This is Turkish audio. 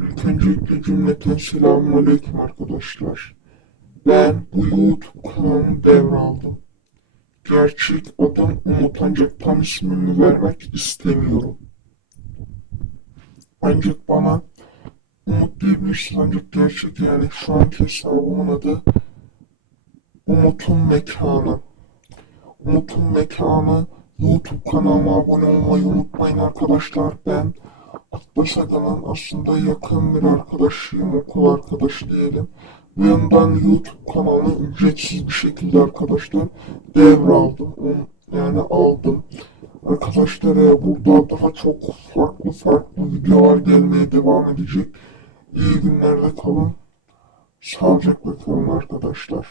İlk öncelikle cümleten selamun aleyküm arkadaşlar. Ben bu YouTube kanalını devraldım. Gerçek adım Umut ancak tam ismini vermek istemiyorum. Ancak bana Umut diyebilirsiniz ancak gerçek yani şu anki hesabımın adı Umut'un Mekanı. Umut'un Mekanı YouTube kanalıma abone olmayı unutmayın arkadaşlar. Ben Atlas Aga'nın aslında yakın bir arkadaşıyım, okul arkadaşı diyelim. Bu yandan YouTube kanalını ücretsiz bir şekilde arkadaşlar devraldım. Yani aldım. Arkadaşlar burada daha çok farklı farklı videolar gelmeye devam edecek. İyi günlerde kalın. Sağlıcakla kalın arkadaşlar.